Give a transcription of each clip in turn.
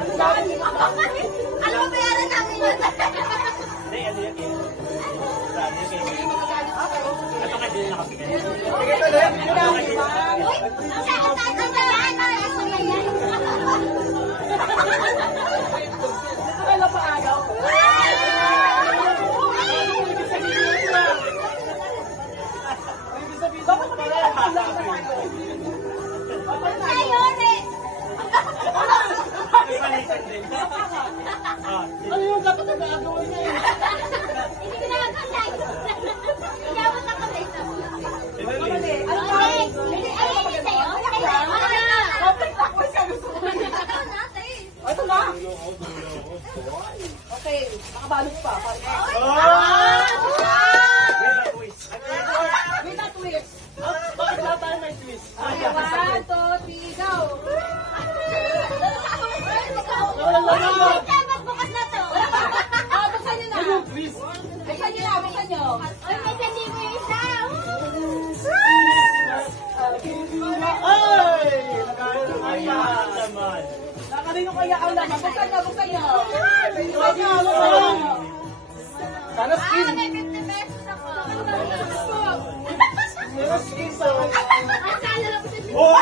Alam mo, bayaran namin yun. Hindi, ano yan kayo? Saan yan kayo? Ito ka din nakapigay. Uy, ang sakit tayo na yan. Wala pa agaw. Bakit magkakaroon lang na tayo? Ayun eh. May balikan din. Ano yung dapat na gagawin niya eh? Hindi ko nakakantay. Yabot ako sa isa. Mali. Ano ba? Ay, hindi sa'yo. Kapit ako siya gusto ko. Ito na. Okay, nakabalot pa. Wait na twist. Bakit wala tayo may twist? Okay, 1, 2, 3, go. Magbukas na to. Buksan nyo na. Anong twist? Buksan nyo na, buksan nyo. Ay, may sandi mo isa. Ay! Nagkakaya naman. Nakanino kaya ang laman. Buksan nyo, buksan nyo. Sana Ah, skin. may 50 pesos ako. Sana skin sa akin. Ang sala lang sa dito. Oh!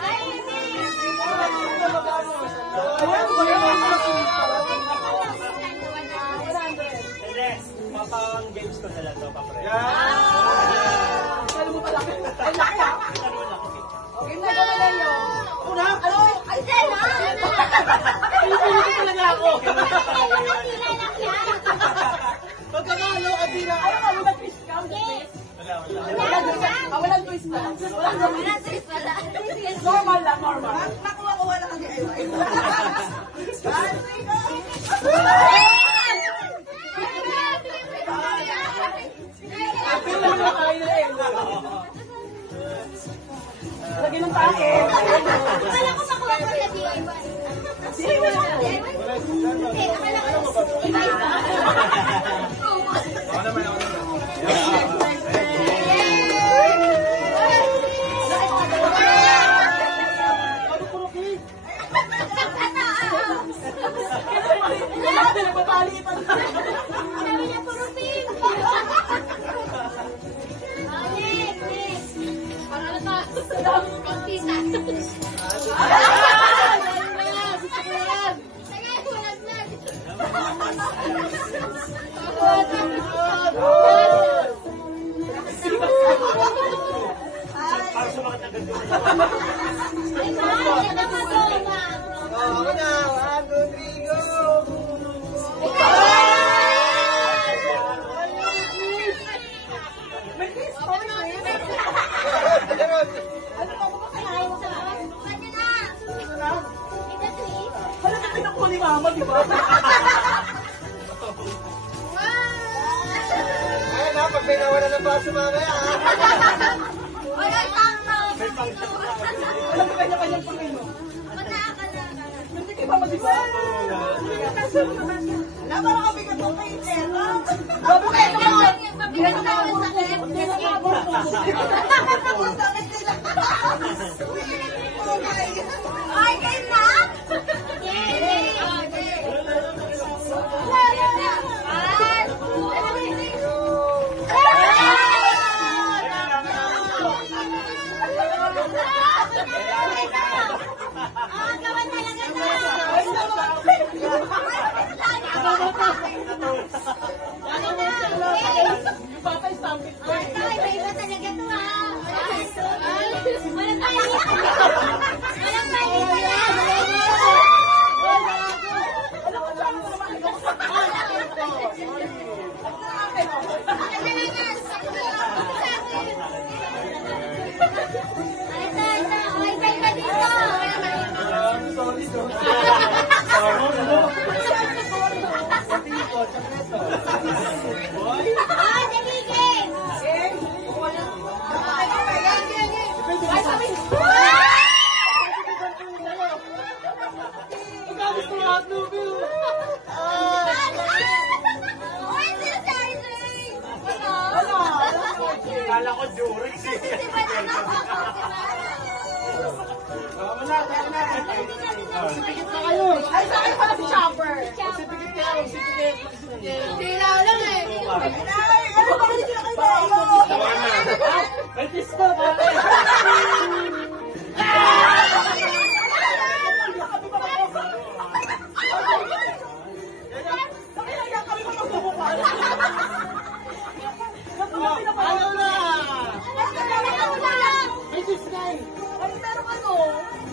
Ay, hindi. Hindi, papang games ko na lang to, papre. Alam mo pala. Ay, laki ha. Okay na, gano'n na yun. Una? Ano? Ay, Pinipilit ko lang ako. pagkakalo, adina. Ano ka, walang twist ka? Walang twist na. Walang twist na. Normal lang, normal. Nakuha ko wala kasi ay. Lagyan ng tae. Akala ko makuha ko sa DIY. Sige, wala. Hindi, akala ko iba-iba. Ano puro cake? Nagpapali pa. Sabi niya puro pink. Next. Para na to. Ang pisa. Sige, walang na. Para sumakit agad yung Ay, mahal. Yan naman to, ma. Ako na. 1, 2, 3, go! May twist pa rin eh. Ano pa ba kaya? Buksan niyo na. Ito, please. Wala na pinakuli ni Mama, di ba? Wow! na, pag may nawala ng baso mamaya. Wala tama. Alam mo kanya-kanyang pangino. Hindi kayo mamadiba. Wala ba na kami katong kay Tera? Bago kayo naman. Mabigat na ako sa sakit. Sakit nila. Ay, kayo na? Yay! Gawan talaga na! Yung bata is stamping. Ay, may iba talaga to ha! Walang tayo! Walang tayo pala! Akala ko Durex eh. Tama na, tama na. Sipikit na kayo. Ay, sa akin pala si Chopper. Sipikit kayo, sipikit. Sila lang eh. Ay, ano ba hindi sila kayo? Tawa na. May pisto, pare. Ano na? May pisto na eh. Ay, meron ano?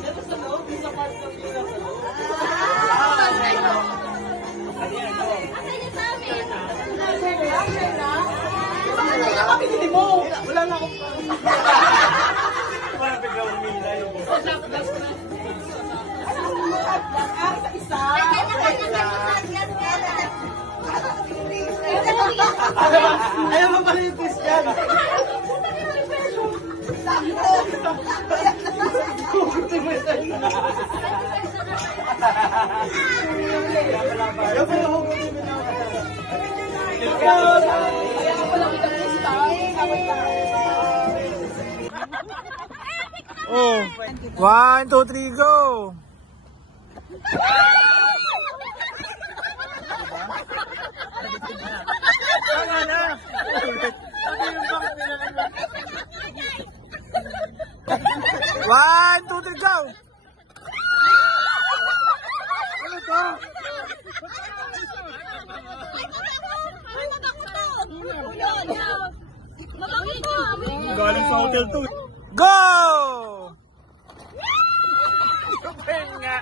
Ito sa loob, isa part ng pila sa loob. Ano yan, ito? Wala na akong... Wala biglang umila yung Isa. Ayaw mo pala yung twist yan. Ayaw pala hukutin mo na. Kaya ka pala kita lista. Oh. 1, 2, 3, go! Tama na! One, two, three, go! Ano to? Galing sa hotel to. Go! Nga.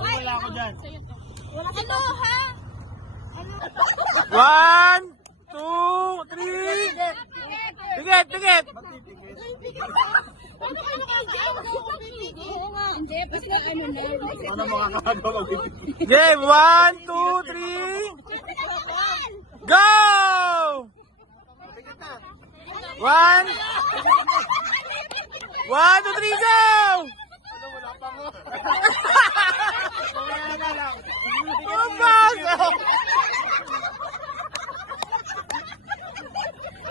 Wala ako dyan. Ano ha? 1, 2, 3. Tigit, tigit. Ano makakagawa magbibigay? Game, 1, 2, 3. Go! 1, 2, 3, go! Pumasok!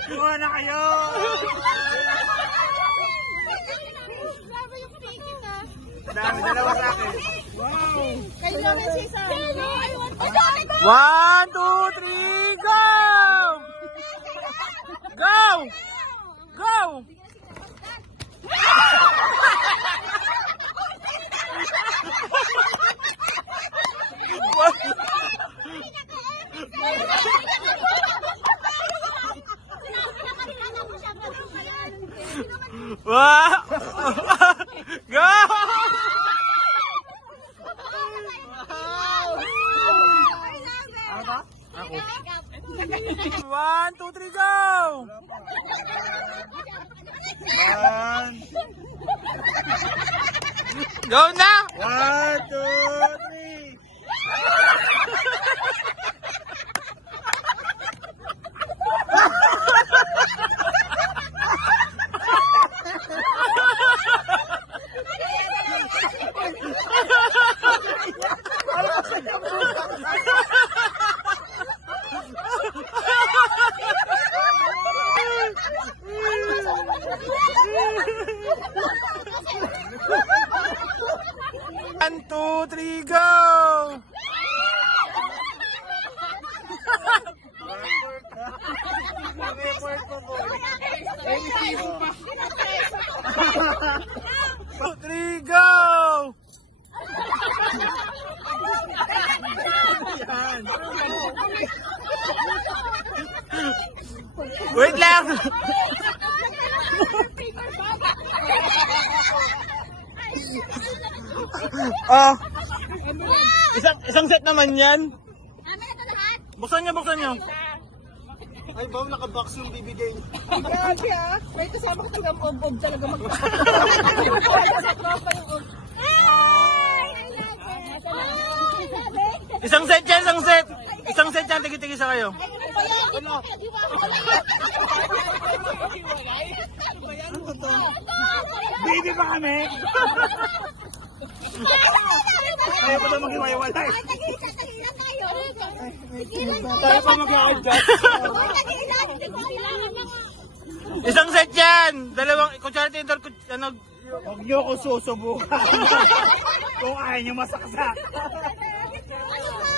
Kuha na kayo! Dalawa sa akin. Wow! 1, 2, 3, go! Go! Go! Wow! Go! 1, 2, 3, go! 1. Go na! 1, 2, 3. One, two, three, go! Two, three, go! Wait lang! Oh. Isang set naman yan. Buksan niyo, buksan niyo. Ay, bawal naka-box yung bibigay niyo. Grabe ah. May kasama ka talagang ob-ob talaga Isang set yan, isang set. Isang set yan, tigi-tigi sa kayo. Baby pa kami. Kaya pa daw mag-iwalay. Kaya pa mag-i-adjust. yan! Dalawang, kutsara tinidor, ano, Huwag niyo ko susubukan. Kung ayaw niyo masaksak. Ano ba?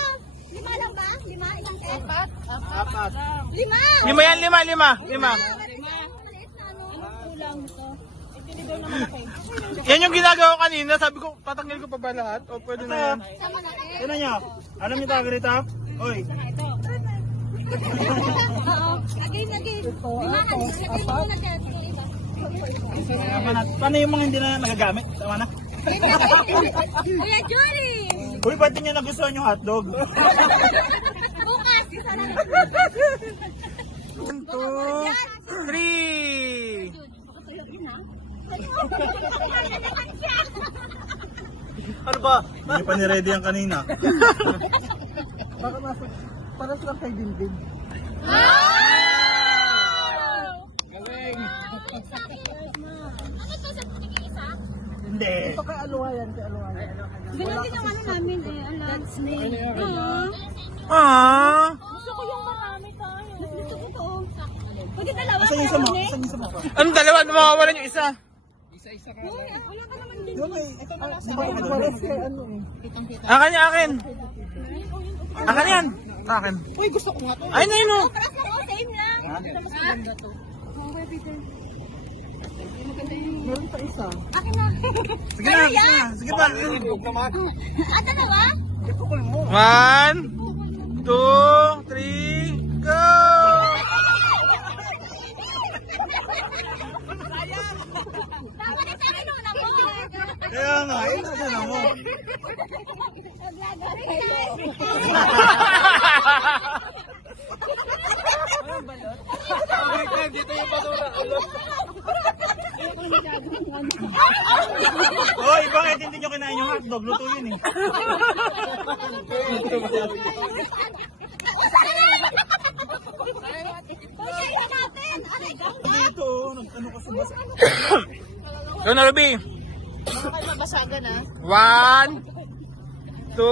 5 lang ba? 5? Isang set? Apat. 5! lima yan, lima. Maliit na ano. Yan yung ginagawa ko kanina, sabi ko, patanggal ko pa ba lahat? O pwede na yan? Sama natin. Tignan niyo. Alam niyo tayo rito? Oy. Oo. Again. 5 na set. Paano yung mga hindi na nagagamit? Tama na. Kuya Jory! Uy, ba't niyo nagustuhan yung hotdog? Bukas! Isa na. 1, 2, 3! Ano ba? Hindi pa ni-ready yan kanina. Para sila kay Dindin. Galing. Ano to sa tig-isa? Hindi. Ito kay Aluhayan, Ganun din ang ano namin eh. That's me. Gusto ko yung marami tayo. Gusto ko to. Pwede dalawa. Asan yung isa mo? Asan yung isa mo? Anong dalawa? Makawalan yung isa. Wala ka naman din. Doon may, ito na Di ba pares kay ano eh? Akin. Akin yan. Akin. Uy, gusto ko nga to. Ay, na yun o. Paras lang oh. Same lang. Mas maganda to. Okay, Peter. Meron pa isa. Akin na. Sige na, sige na. Sige pa. At dalawa? 1, 2, 3, go! Dapat sa akin una mo. Kaya nga, ito na mo. Hoy, bakit hindi nyo kinain yung hotdog? Luto yun eh. Kaya natin. Dito, nag-ano ka sa basa. Go na, Ruby. Kaya mabasagan ah. 1, 2,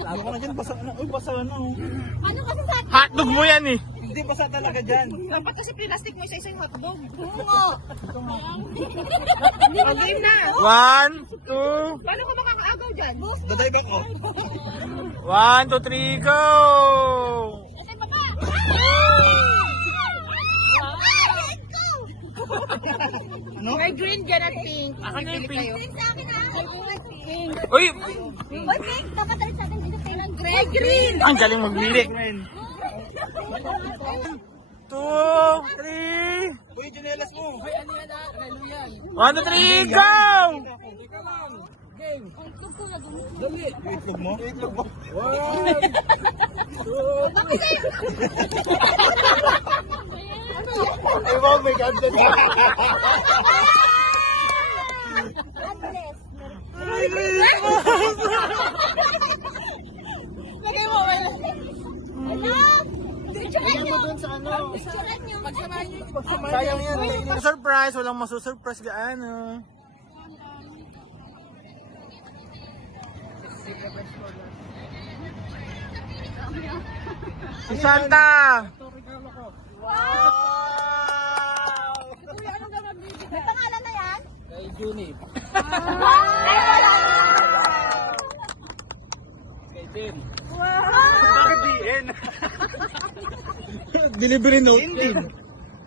Lalo ka na dyan, basa na. Uy, basa na. Oh. Ano kasi sa hotdog mo yan eh. Hindi basa talaga dyan. Dapat kasi plastic mo isa-isa yung hotdog. bungo? Game na. 1, 2, Paano ka makakaagaw dyan? Daday ba ko? 1, 2, 3, go! Ito yung baba. Ano? May green dyan at pink. Akin na yung pink. Pink sa akin ah. Pink. Uy, Oy, pink. Dapat tayo sa akin dito tayo ng May green. ang galing maglirik. 2, 3, Uy, janelas mo. 1, 2, 3, go! Yung itlog mo? Yung itlog mo. Ay, wow, may God bless. Lagay mo. Lagyan mo dun sa ano. Pagsamahin niyo. Sayang yan. Surprise, walang masusurprise gaano. Si Santa! May pangalan na yan? Kay Juni. Kay Jen. Bakit DN? Delivery note.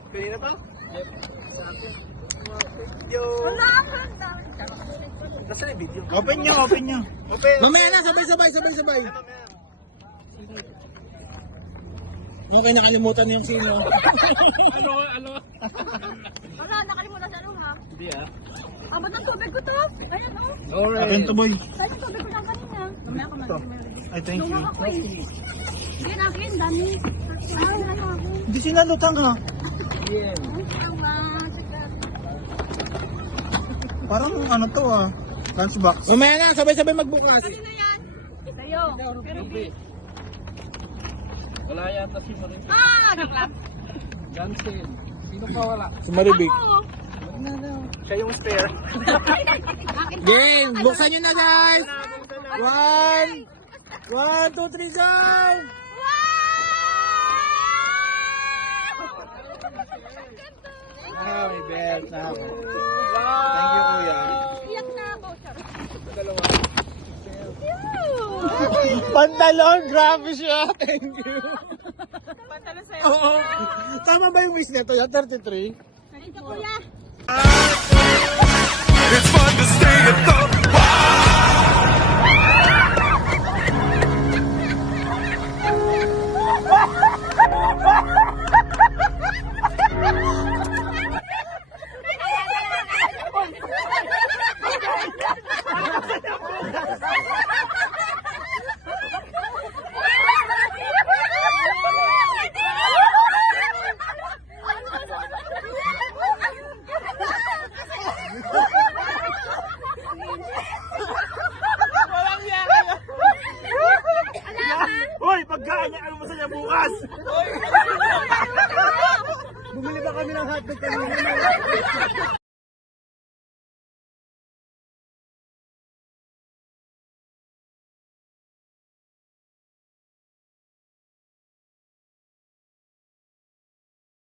Pwede na ba? Wala akong Nasa yung video. Open nyo. Open. Mamaya na, sabay. Okay, nakalimutan niyo yung sino. Ano? Wala, nakalimutan sa ano ha? Hindi ah. Abot ng tubig ko to. Ayan o. Alright. Akin to boy. Saan yung tubig ko lang kanina? Mamaya ko Ito. Ay, thank you. Lumak ako eh. Hindi akin, dami. Ay, wala yung akin. Hindi sinalutang ka. Yeah. Parang ano to ah. Lunchbox. Mamaya na, sabay-sabay magbukas. Tayo. Wala yata si Marin. Naklap. Jansen. Sino pa wala? Sumaribig. Siya yung spare. Game, buksan nyo na guys. 1, 2, 3, go! Thank you, kuya. Iyak na ako. Pantalon, grabe siya. Thank you. Pantalon sa'yo. Oo. Tama ba yung waist nito? Yung 33? Thank you, kuya. It's fun to stay at the Hoy, pagkain niya, ano mo sa niya bukas? Bumili ba kami ng hotdog kanina?